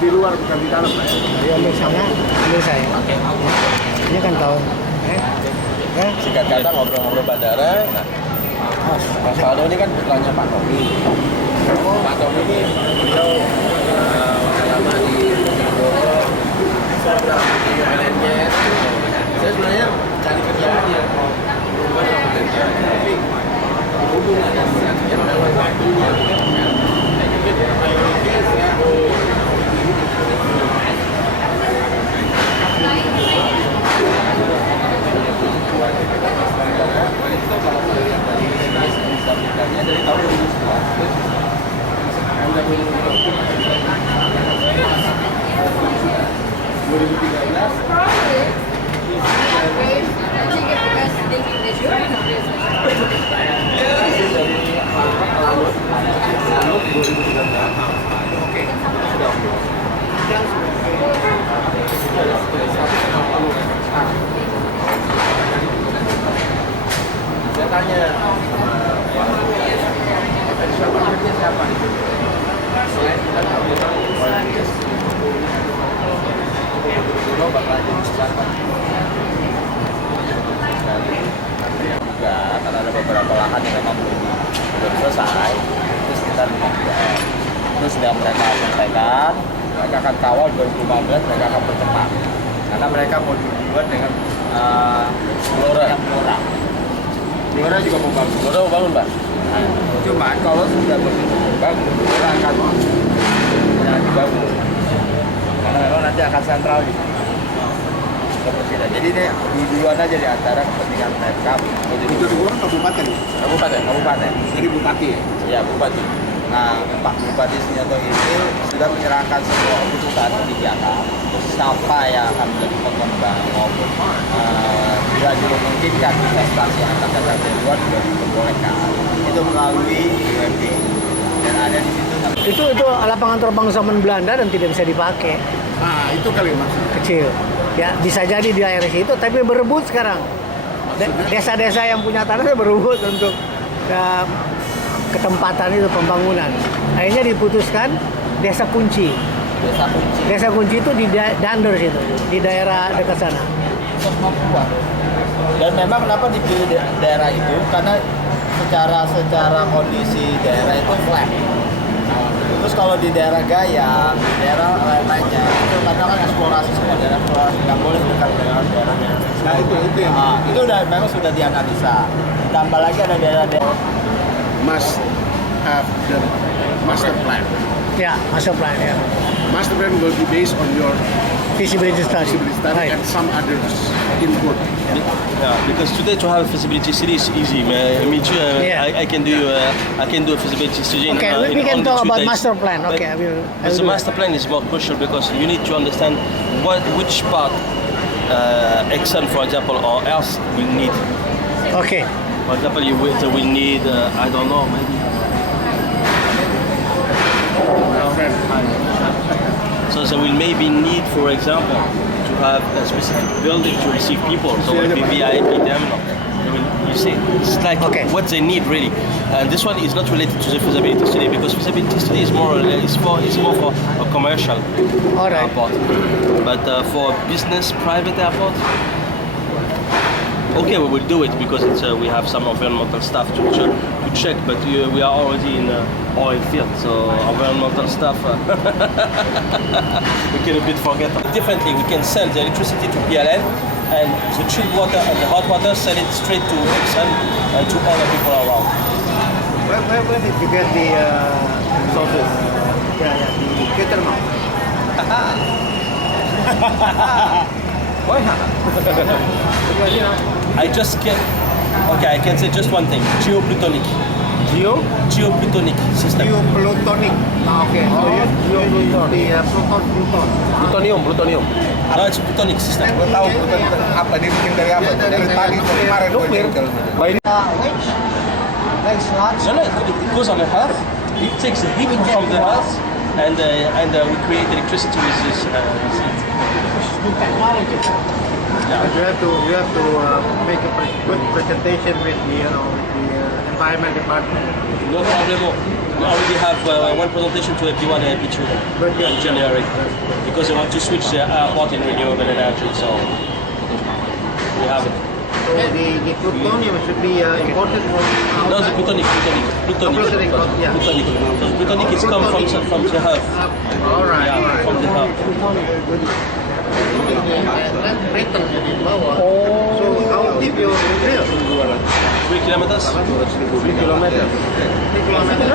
Di luar bukan di dalam, Pak. Dia ambil sana, ambil saya. Oke. Ini kan tahu. Singkat kata ngobrol-ngobrol bandara. Nah, Mas Faldo ini kan putranya Pak Tommy. Pak Tommy ini beliau lama di Bojonegoro, di UNS. Saya sebenarnya cari kerja aja, bukan sama kerja. Tapi hubungan yang lewat waktunya. Mayoritas ya. Dari tahun 2013. Saya tanya siapa itu? Selain kita tahu dulu bakal jadi siapa? Juga karena ada beberapa lahan yang memang belum selesai, itu sekitar 5 bulan. Itu sudah mereka selesaikan, mereka akan kawal 2015, mereka akan percepat. Karena mereka mau dibuat dengan Gelora juga mau bangun. Gelora mau bangun, Pak. Cuma kalau sudah begitu bangun, Gelora akan dibangun. Karena memang nanti akan sentral di sini. Jadi ini duluan aja di antara kepentingan Pemkab. Bojonegoro kabupaten. Kabupaten. Jadi bupati ya? Iya, bupati. Nah, Pak Bupati Sunyoto ini sudah menyerahkan semua keputusan kebijakan siapa yang akan menjadi pengembang maupun bila dimungkinkan investasi yang akan datang dari luar juga diperbolehkan. Itu melalui BUMD dan ada di situ. Itu lapangan terbang zaman Belanda dan tidak bisa dipakai. Nah, itu kali maksud. Kecil. Ya, bisa jadi di daerah situ, tapi berebut sekarang. Desa-desa yang punya tanah berebut untuk ketempatan itu pembangunan. Akhirnya diputuskan desa kunci. Desa kunci itu di Dander situ, di daerah dekat sana. Dan memang kenapa dipilih daerah itu? Karena secara kondisi daerah itu flat. Terus kalau di daerah Gaya, di daerah lainnya itu karena kan eksplorasi semua daerah eksplorasi nggak boleh dekat dengan daerahnya. Nah itu yang itu udah memang sudah dianalisa. Tambah lagi ada daerah-daerah must have the master plan. Ya, master plan ya. Master plan will be based on your Feasibility study. Right. and some others input. Yeah, because today to have a feasibility study is easy. Me too. Yeah. I can do a feasibility study. Okay, in we can only talk 2 about days. master plan. But- Okay, I will But the do master plan is more crucial because you need to understand which part Exxon, for example, or else will need. that. Okay. For example, you will need I don't know, maybe. So they will maybe need, for example, to have a specific building to receive people. So it will be VIP terminal. You see, it's like Okay. what they need really. And this one is not related to the feasibility study because feasibility study is more for a commercial All right. airport. But for business private airport, okay, we will do it because we have some environmental stuff to check. But we are already in oil field, so environmental stuff we can a bit forget. Differently, we can sell the electricity to PLN, and the chilled water and the hot water sell it straight to Exxon and to other people around. Where did you get the Sources. the geothermal? Why not? Because I just can. Okay, I can say just one thing: geoplutonic geoplutonic system. Geoplutonic. Okay. So Pluton. Plutonium. No, it's plutonic system. Gue tahu apa dibikin dari apa? Dari tadi kemarin gue jengkel. Like slots. No, it goes on the earth. It takes the heat from the earth, and we create electricity with this. Good technology. Yeah. But you have to make a good presentation with the environment department. No problem. We already have one presentation to AP1 and AP2 in January because they want to switch the airport in renewable energy. So we have it. So the plutonium should be imported from No, the plutonic. plutonic, yeah. Plutonic. So plutonic is come from the hub. All right. Yeah, from the hub. Britain di bawah. So how deep your drill? 3 kilometers. 3 kilometer. 3 kilometer.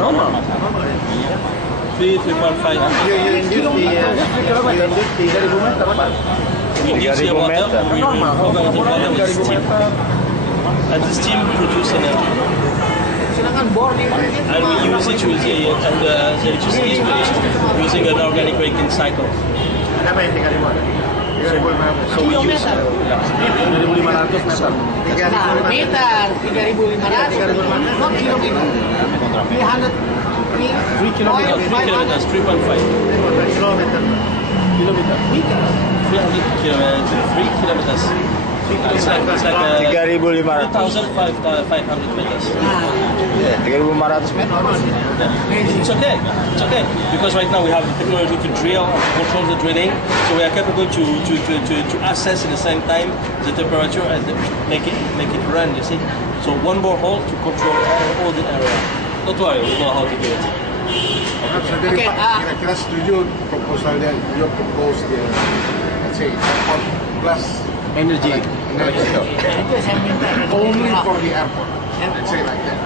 Normal. 3.5. You induce the 3,000 meter, Pak? We use the water. We cover the water with steam. And the steam produces energy. Silakan bor di And we use it with the electricity is produced using an organic braking cycle. Berapa yang 3,000? 3,500. So we use 3,500 meter. 3,500 meter 3.500 not kilometer 300 3 kilometers, 3.5 kilometer. 300 kilometers, 3 kilometers. It's like 3.500. 2,500 meters. Ya, 3.500 meter. Yeah. It's okay. It's okay because right now we have the technology to drill and to control the drilling, so we are capable to assess at the same time the temperature and make it run. You see, so one borehole to control all the area. Don't worry, we know how to do it. Jadi Pak, kira-kira setuju proposalnya, you propose the, let's say, airport plus Energy. only for the airport. Let's say like that.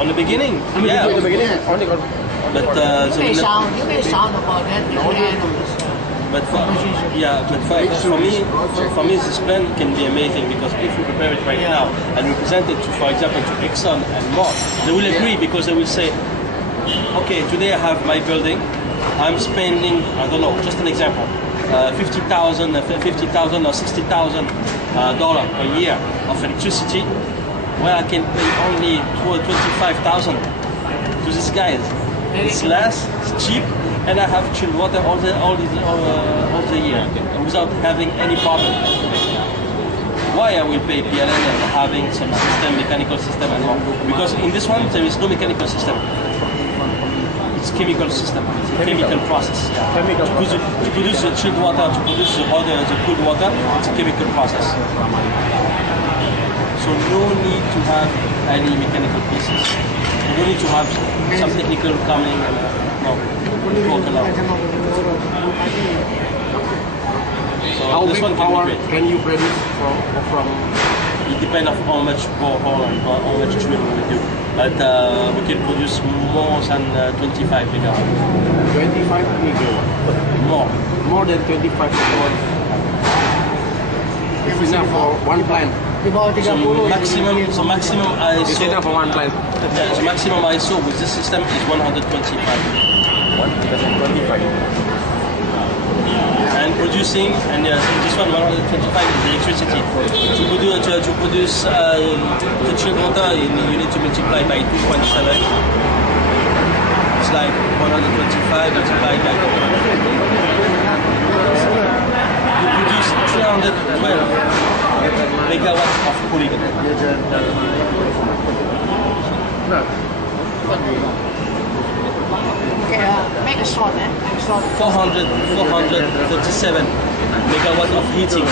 On the beginning, yeah. In the beginning, only got But so you may we sound about that at the end of this for me, this plan can be amazing because if we prepare it right now and we present it to, for example, to Exxon and more, they will agree because they will say, okay, today I have my building, I'm spending, I don't know, just an example, $50,000 or $60,000 per year of electricity, where I can pay only $25,000 to these guys. It's less, it's cheap, and I have chilled water all the year without having any problem. Why I will pay PLN and having some system, mechanical system and all? Because in this one there is no mechanical system. It's chemical system. It's a chemical process. To produce the chilled water, to produce the cooled water, it's a chemical process. So no need to have any mechanical pieces. You don't need to have some technical coming and no. Total out. So this one can be great. can you produce from It depends on how much borehole and how much drilling we do. But we can produce more than 25 megawatts. 25 megawatt? More than 25 megawatt. It's enough for one plant. di bawah 30 So maximum It's ISO. enough for one plant. Yeah, the maximum ISO with this system is 125. 125. And producing, and this one 125 is electricity. To produce the chilled water, you need to multiply by 2.7. It's like 125 multiplied by 2.7. You produce 312 megawatts of cooling. Okay, make a short, make a short. 437 megawatt of heating.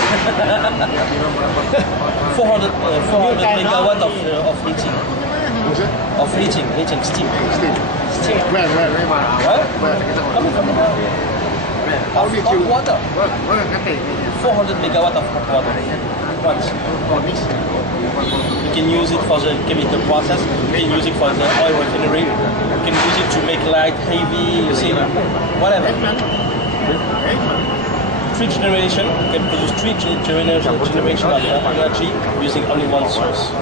400 megawatt of heating. Of heating, steam. Where? What? Coming from the How did hot you? water. Where kata? 400 megawatt of hot water. Once. You can use it for the chemical process. You can use it for the oil refinery. You can use it to make light, heavy, you see, whatever. Three generation, you can produce three generation of energy using only one source.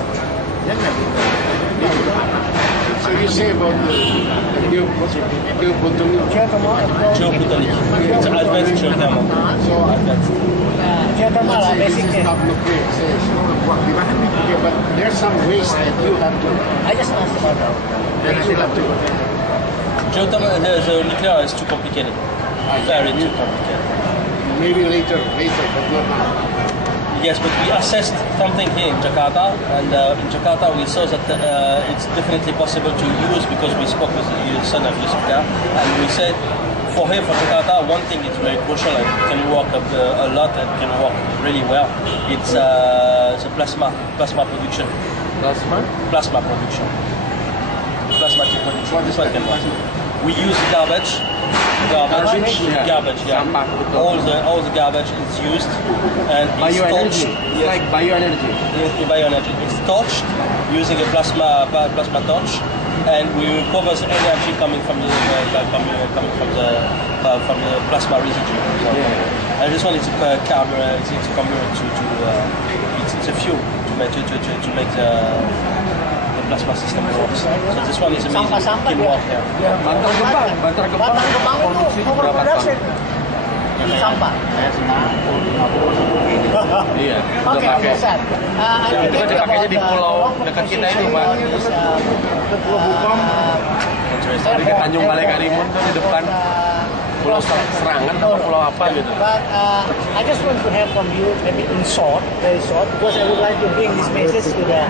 So you say about the geoplutonium. Geoplutonic. It's advanced geothermal. So Advanced. Geothermal lah this is basicnya. not nuclear. Say, okay, but there's some waste that you have to. I just asked about that. That you have to. Geothermal, the nuclear is too complicated. Very too complicated. Maybe later, but not now. Yes, but we assessed something here in Jakarta, and in Jakarta we saw that it's definitely possible to use because we spoke with the son of Yusuf Khan, and we said for here, for Jakarta, one thing is very crucial and can work a lot and can work really well. It's the plasma production. Plasma production. Plasmatic production. This one can work. We use garbage. Yeah. All the garbage is used and it's torched. It's like bioenergy. Bioenergy. It's torched using a plasma torch, and we recover the energy coming from the plasma residue. So, and this one is a camera. It's a camera it's a fuel to make the plasma system works. So this one is amazing. Sampah-sampah Can dia. work here. Bantar Gebang Batang Gebang itu overproduction. Sampah. Iya. Oke, Ustaz. Yang juga dipakainya di pulau dekat kita itu, Pak. Pulau Bukom. Di Tanjung Balai Karimun tuh di depan. Pulau Serangan atau pulau apa gitu. But I just want to have from you, maybe in short, very short, because I would like to bring this message to the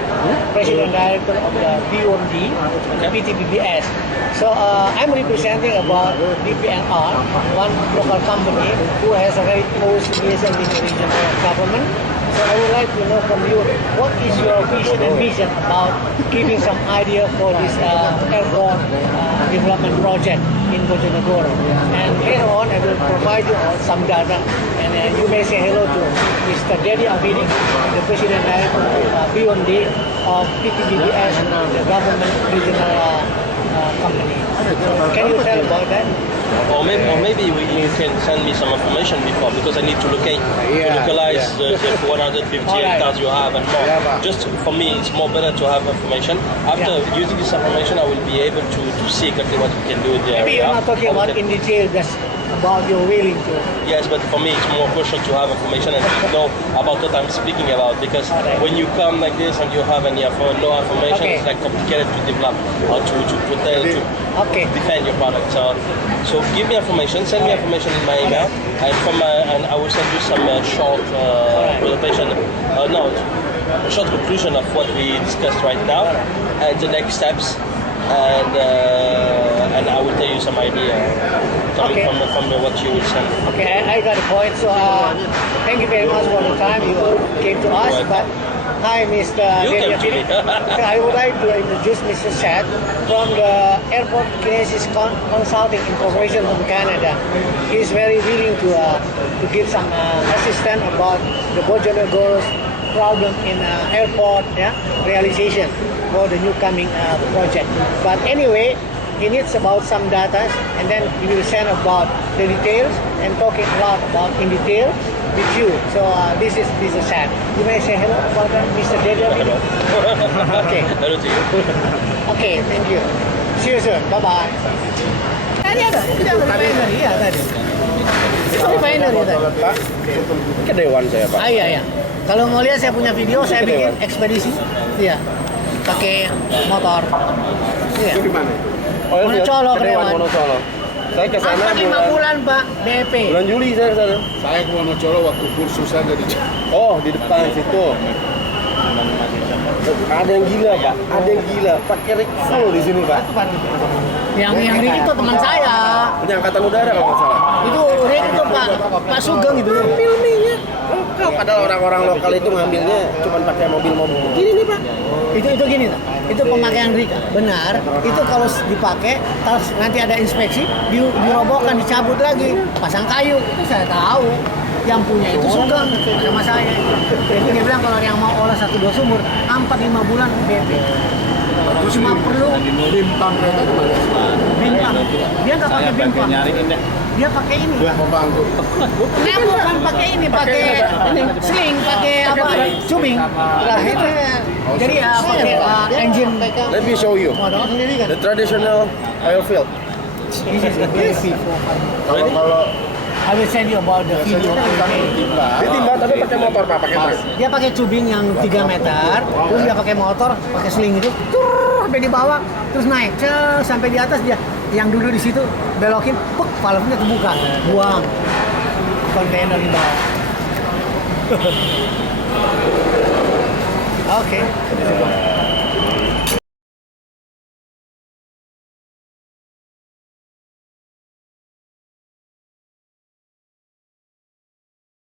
President Director of the BOMD, PTBBS. So I'm representing about DPNR, one local company who has a very close relation with the regional government. So I would like to know from you, what is your vision about giving some idea for this airport development project in Bojonegoro? And later on, I will provide you some data, and you may say hello to Mr. Dedi Abidi, the President Director of BOMD of PTBBS, the government regional company. Can you tell about that? Or maybe you can send me some information before, because I need to localize the 150 hectares you have and more. Just for me, it's more better to have information. After using this information, I will be able to see exactly what we can do there. Maybe you're not talking about in detail, just about your willing to. Yes, but for me, it's more crucial to have information and to know about what I'm speaking about, because when you come like this and you have no information, it's like complicated to develop or to protect, to defend your product. So give me information, send me information in my email, and I will send you some short presentation. A short conclusion of what we discussed right now and the next steps, and I will tell you some idea coming from what you will send. Okay, I got the point. So thank you very much for the time you came to us. But hi, Mr. You came to me. So I would like to introduce Mr. Seth from the Airport Kinesis Consulting Incorporation from Canada. He's very willing to give some assistance about the Bojonegoro's problem in airport realization for the new coming project. But anyway, he needs about some data, and then he will send about the details and talking a lot about in detail with you. So this is Sam. You may say hello about that, Mr. Dedi. Hello. Okay. Hello to you. Okay, thank you. See you soon. Bye bye. Tadi ada, itu refinery ya tadi. Itu refinery tadi. Pak, ke Dewan saya, Pak. Iya. Kalau mau lihat saya punya video, saya bikin ekspedisi. Iya. Pakai motor. Iya. Itu di mana? Wonocolo, ke Dewan Dewan. Wonocolo. Saya ke sana 5 bulan, Pak, DP. bulan Juli saya ke sana. Saya ke Wonocolo waktu kursus ada di Oh, di depan situ. Ada yang gila, Pak. Ada yang gila. Pakai Rexel di sini, Pak. Yang Rick itu teman saya. Punya angkatan udara kalau nggak salah. Itu Rick itu Pak Sugeng itu. Filmnya lengkap. Padahal orang-orang lokal itu ngambilnya cuma pakai mobil-mobil. Gini nih, Pak. Itu gini tuh. Itu pemakaian Rick. Benar. Itu kalau dipakai, terus nanti ada inspeksi, dirobohkan, dicabut lagi, pasang kayu. Itu saya tahu. Yang punya itu Sugeng sama saya. Jadi dia bilang kalau yang mau olah 1-2 sumur, 4-5 bulan BP. Cuma perlu Bintang kereta kemana? bintang. Dia nggak pakai bintang. Dia pakai ini. Pembantu. Dia bukan pakai ini, pakai ini sling, pakai apa? Cubing. Terakhirnya. Jadi pakai engine Let me show you. modal sendiri kan. The traditional oil field. Kalau I will send you about the video. Dia timba tapi pakai motor, Pak, pakai tas. Dia pakai cubing yang 3 meter, terus dia pakai motor, pakai sling itu, sampai di bawah, terus naik, sampai di atas dia yang dulu di situ belokin, valve-nya terbuka, buang kontainer di bawah. Okay.